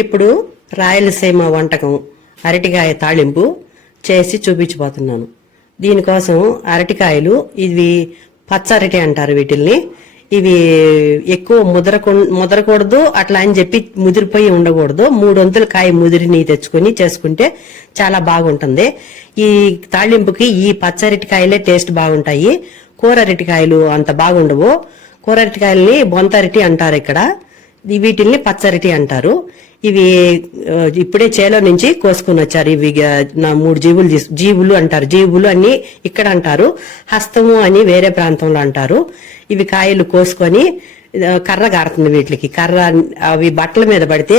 ఇప్పుడు రాయలసీమ వంటకం అరటికాయ తాళింపు చేసి చూపించబోతున్నాను. దీనికోసం అరటికాయలు, ఇవి పచ్చరటి అంటారు వీటిల్ని. ఇవి ఎక్కువ ముదరకూడదు, అట్లా అని చెప్పి ముదిరిపోయి ఉండకూడదు. 3 వంతుల కాయ ముదిరిని తెచ్చుకుని చేసుకుంటే చాలా బాగుంటుంది. ఈ తాళింపుకి ఈ పచ్చరటికాయలే టేస్ట్ బాగుంటాయి. కూర అరటికాయలు అంత బాగుండవు. కూర అరటికాయల్ని బొంతరటి అంటారు ఇక్కడ, వీటిల్ని పచ్చరటి అంటారు. ఇవి ఇప్పుడే చేలో నుంచి కోసుకుని వచ్చారు. ఇవి నా 3 జీవులు అంటారు. జీవులు అని ఇక్కడ అంటారు, హస్తము అని వేరే ప్రాంతంలో అంటారు. ఇవి కాయలు కోసుకొని కర్ర గారుతుంది. వీటికి కర్ర అవి బట్టల మీద పడితే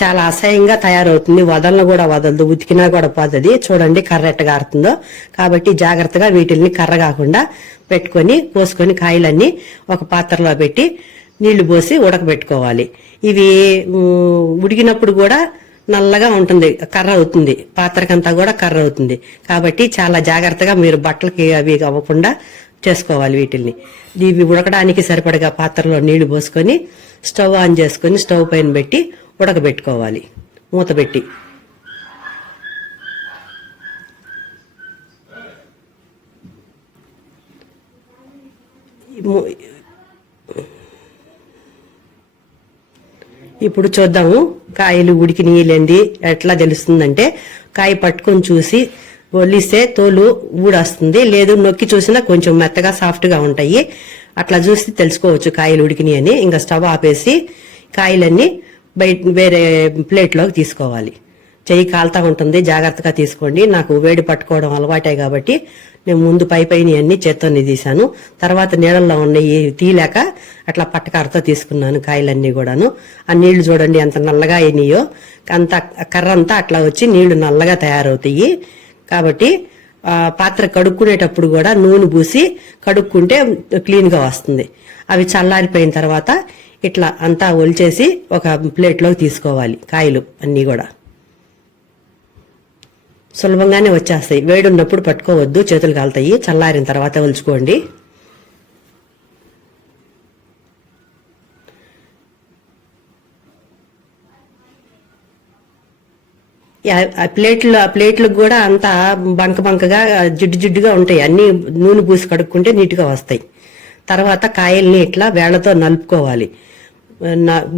చాలా అసహ్యంగా తయారవుతుంది. వదలను కూడా వదలదు, ఉతికినా కూడా పోతుంది. చూడండి కర్ర ఎట్ట గారుతుందో. కాబట్టి జాగ్రత్తగా వీటిల్ని కర్ర కాకుండా పెట్టుకొని కోసుకొని కాయలన్నీ ఒక పాత్రలో పెట్టి నీళ్లు పోసి ఉడకబెట్టుకోవాలి. ఇవి ఉడికినప్పుడు కూడా నల్లగా ఉంటుంది, కర్ర అవుతుంది. పాత్రకంతా కూడా కర్ర అవుతుంది. కాబట్టి చాలా జాగ్రత్తగా మీరు బట్టలకి అవి అవ్వకుండా చేసుకోవాలి వీటిల్ని. ఇవి ఉడకడానికి సరిపడగా పాత్రలో నీళ్లు పోసుకొని స్టవ్ ఆన్ చేసుకొని స్టవ్ పైన పెట్టి ఉడకబెట్టుకోవాలి మూత పెట్టి. ఇప్పుడు చూద్దాము కాయలు ఉడికి నీళ్ళంది ఎట్లా తెలుస్తుందంటే, కాయ పట్టుకొని చూసి ఒలిస్తే తోలు ఊడొస్తుంది. లేదు నొక్కి చూసినా కొంచెం మెత్తగా సాఫ్ట్గా ఉంటాయి. అట్లా చూసి తెలుసుకోవచ్చు కాయలు ఉడికినాయి అని. ఇంకా స్టవ్ ఆపేసి కాయలన్నీ వేరే ప్లేట్లోకి తీసుకోవాలి. చెయ్యి కాలుతా ఉంటుంది, జాగ్రత్తగా తీసుకోండి. నాకు వేడి పట్టుకోవడం అలవాటే కాబట్టి నేను ముందు పైన అన్ని చేత్తోని తీశాను. తర్వాత నీళ్ళల్లో ఉన్నాయి తీలేక అట్లా పట్టకారతో తీసుకున్నాను కాయలన్నీ కూడాను. ఆ నీళ్లు చూడండి ఎంత నల్లగా అయినాయో. అంత కర్ర అంతా అట్లా వచ్చి నీళ్లు నల్లగా తయారవుతాయి. కాబట్టి పాత్ర కడుక్కునేటప్పుడు కూడా నూనె పూసి కడుక్కుంటే క్లీన్ గా వస్తుంది. అవి చల్లారిపోయిన తర్వాత ఇట్లా అంతా ఒలిచేసి ఒక ప్లేట్లోకి తీసుకోవాలి. కాయలు అన్నీ కూడా సులభంగానే వచ్చేస్తాయి. వేడి ఉన్నప్పుడు పట్టుకోవద్దు, చేతులు కాలుతాయి. చల్లారిన తర్వాత ఒలుచుకోండి. ప్లేట్లకు కూడా అంతా బంకగా జిడ్డుగా ఉంటాయి. అన్ని నూనె పూసి కడుక్కుంటే నీట్గా వస్తాయి. తర్వాత కాయల్ని ఇట్లా వేళ్లతో నలుపుకోవాలి.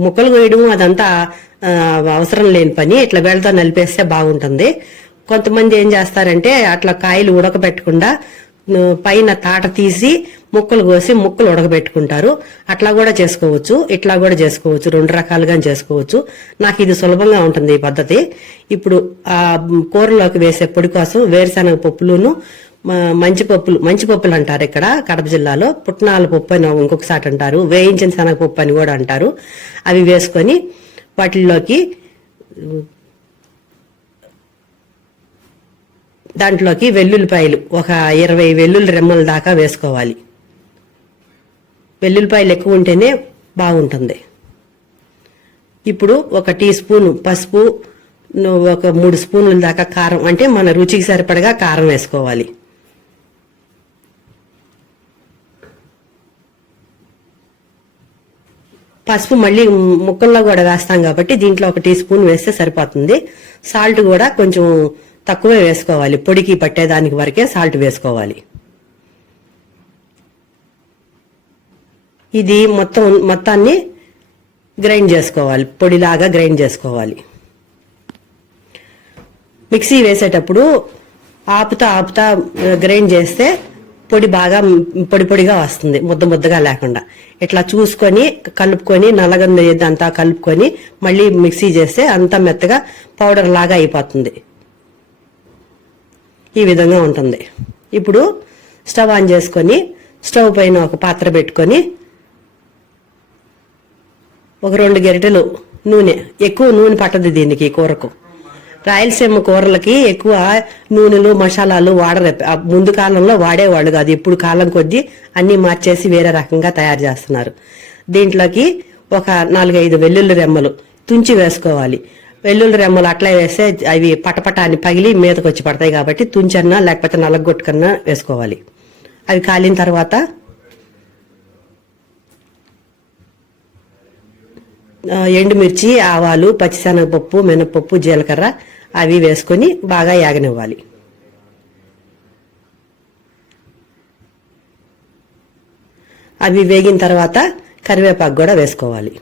ముక్కలు వేయడం అదంతా అవసరం లేని పని. ఇట్లా వేళ్లతో నలిపేస్తే బాగుంటుంది. కొంతమంది ఏం చేస్తారంటే అట్లా కాయలు ఉడకబెట్టకుండా పైన తాట తీసి ముక్కలు కోసి ముక్కలు ఉడకబెట్టుకుంటారు. అట్లా కూడా చేసుకోవచ్చు, ఇట్లా కూడా చేసుకోవచ్చు. 2 రకాలుగా చేసుకోవచ్చు. నాకు ఇది సులభంగా ఉంటుంది ఈ పద్ధతి. ఇప్పుడు ఆ కూరలోకి వేసే పొడి కోసం వేరుశనగ పప్పులును మంచి పప్పులు అంటారు ఇక్కడ కడప జిల్లాలో. పుట్నాల పప్పు అని ఇంకొకసారి అంటారు, వేయించిన శనగపప్పు అని కూడా అంటారు. అవి వేసుకొని దాంట్లోకి వెల్లుల్లిపాయలు ఒక 20 వెల్లుల్లి రెమ్మల దాకా వేసుకోవాలి. వెల్లుల్లిపాయలు ఎక్కువ ఉంటేనే బాగుంటుంది. ఇప్పుడు 1 టీ స్పూన్ పసుపు, ఒక 3 స్పూన్ల దాకా కారం, అంటే మన రుచికి సరిపడగా కారం వేసుకోవాలి. పసుపు మళ్ళీ ముక్కల్లో కూడా వేస్తాం కాబట్టి దీంట్లో 1 టీ స్పూన్ వేస్తే సరిపోతుంది. సాల్ట్ కూడా కొంచెం తక్కువే వేసుకోవాలి. పొడికి పట్టేదానికి వరకే సాల్ట్ వేసుకోవాలి. ఇది మొత్తాన్ని గ్రైండ్ చేసుకోవాలి, పొడిలాగా గ్రైండ్ చేసుకోవాలి. మిక్సీ వేసేటప్పుడు ఆపుతా గ్రైండ్ చేస్తే పొడి బాగా పొడిగా వస్తుంది, ముద్దగా లేకుండా. ఇట్లా చూసుకొని కలుపుకొని నల్లగంద అంతా కలుపుకొని మళ్ళీ మిక్సీ చేస్తే అంతా మెత్తగా పౌడర్ లాగా అయిపోతుంది. ఈ విధంగా ఉంటుంది. ఇప్పుడు స్టవ్ ఆన్ చేసుకొని స్టవ్ పైన ఒక పాత్ర పెట్టుకొని ఒక 2 గరిటెలు నూనె. ఎక్కువ నూనె పట్టదు దీనికి కూరకు. రాయలసీమ కూరలకి ఎక్కువ నూనెలు మసాలాలు వాడరు. ముందు కాలంలో వాడేవాళ్ళు కాదు. ఇప్పుడు కాలం కొద్దీ అన్ని మార్చేసి వేరే రకంగా తయారు చేస్తున్నారు. దీంట్లోకి ఒక 4-5 వెల్లుల్లి రెమ్మలు తుంచి వేసుకోవాలి. వెల్లుల్లి రెమ్మలు అట్లా వేస్తే అవి పటపట అని పగిలి మీదకి వచ్చి పడతాయి. కాబట్టి తుంచన్నా లేకపోతే నల్లగొట్టుకన్నా వేసుకోవాలి. అవి కాలిన తర్వాత ఎండుమిర్చి, ఆవాలు, పచ్చిశనగపప్పు, మినపప్పు, జీలకర్ర అవి వేసుకొని బాగా యాగనివ్వాలి. అవి వేగిన తర్వాత కరివేపాకు కూడా వేసుకోవాలి.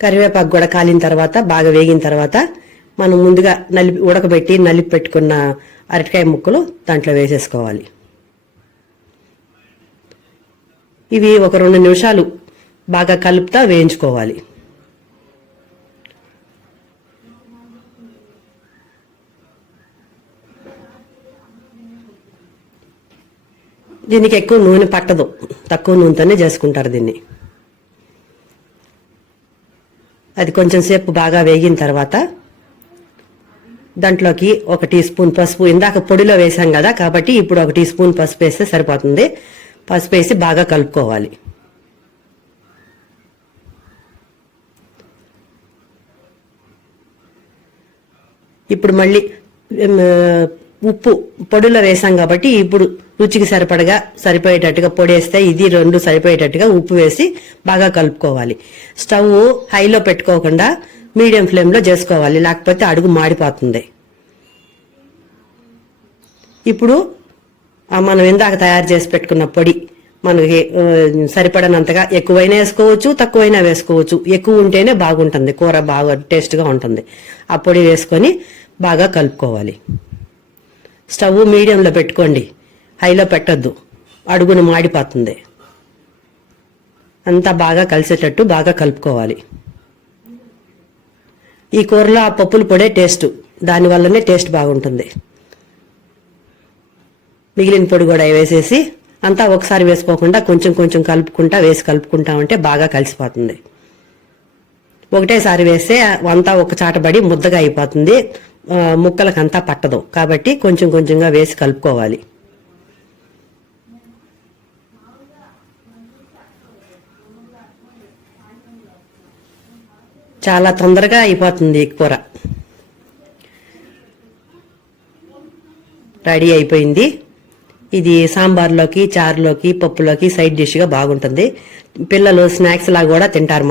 కరివేపాకు కూడా కాలిన తర్వాత బాగా వేగిన తర్వాత మనం ముందుగా ఉడకబెట్టి నలిపి పెట్టుకున్న అరటికాయ ముక్కలు దాంట్లో వేసేసుకోవాలి. ఇవి ఒక 2 నిమిషాలు బాగా కలుపుతా వేయించుకోవాలి. దీనికి ఎక్కువ నూనె పట్టదు, తక్కువ నూనెతోనే చేసుకుంటారు దీన్ని. అది కొంచెం సేపు బాగా వేగిన తర్వాత దాంట్లోకి 1 టీ స్పూన్ పసుపు, ఇందాక పొడిలో వేసాం కదా కాబట్టి ఇప్పుడు 1 టీ స్పూన్ పసుపు వేస్తే సరిపోతుంది. పసుపు వేసి బాగా కలుపుకోవాలి. ఇప్పుడు మళ్ళీ ఉప్పు పొడిలో వేసాం కాబట్టి ఇప్పుడు రుచికి సరిపోయేటట్టుగా పొడి వేస్తే ఇది 2 సరిపోయేటట్టుగా ఉప్పు వేసి బాగా కలుపుకోవాలి. స్టవ్ హైలో పెట్టుకోకుండా మీడియం ఫ్లేమ్లో చేసుకోవాలి, లేకపోతే అడుగు మాడిపోతుంది. ఇప్పుడు మనం ఇందాక తయారు చేసి పెట్టుకున్న పొడి మనకి సరిపడనంతగా ఎక్కువైనా వేసుకోవచ్చు, తక్కువైనా వేసుకోవచ్చు. ఎక్కువ ఉంటేనే బాగుంటుంది, కూర బాగా టేస్ట్గా ఉంటుంది. ఆ పొడి వేసుకొని బాగా కలుపుకోవాలి. స్టవ్ మీడియంలో పెట్టుకోండి, హైలో పెట్టద్దు, అడుగును మాడిపోతుంది. అంతా బాగా కలిసేటట్టు బాగా కలుపుకోవాలి. ఈ కూరలో ఆ పప్పుల పొడే టేస్ట్, దానివల్లనే టేస్ట్ బాగుంటుంది. మిగిలిన పొడి కూడా వేసేసి అంతా ఒకసారి వేసుకోకుండా కొంచెం కొంచెం కలుపుకుంటా ఉంటే బాగా కలిసిపోతుంది. ఒకటేసారి వేస్తే అంతా ఒక చాటబడి ముద్దగా అయిపోతుంది, ముక్కలకంతా పట్టదు. కాబట్టి కొంచెం కొంచెంగా వేసి కలుపుకోవాలి. చాలా తొందరగా అయిపోతుంది ఈ కూర. రెడీ అయిపోయింది. ఇది సాంబార్లోకి, చారులోకి, పప్పులోకి సైడ్ డిష్గా బాగుంటుంది. పిల్లలు స్నాక్స్ లాగా కూడా తింటారు.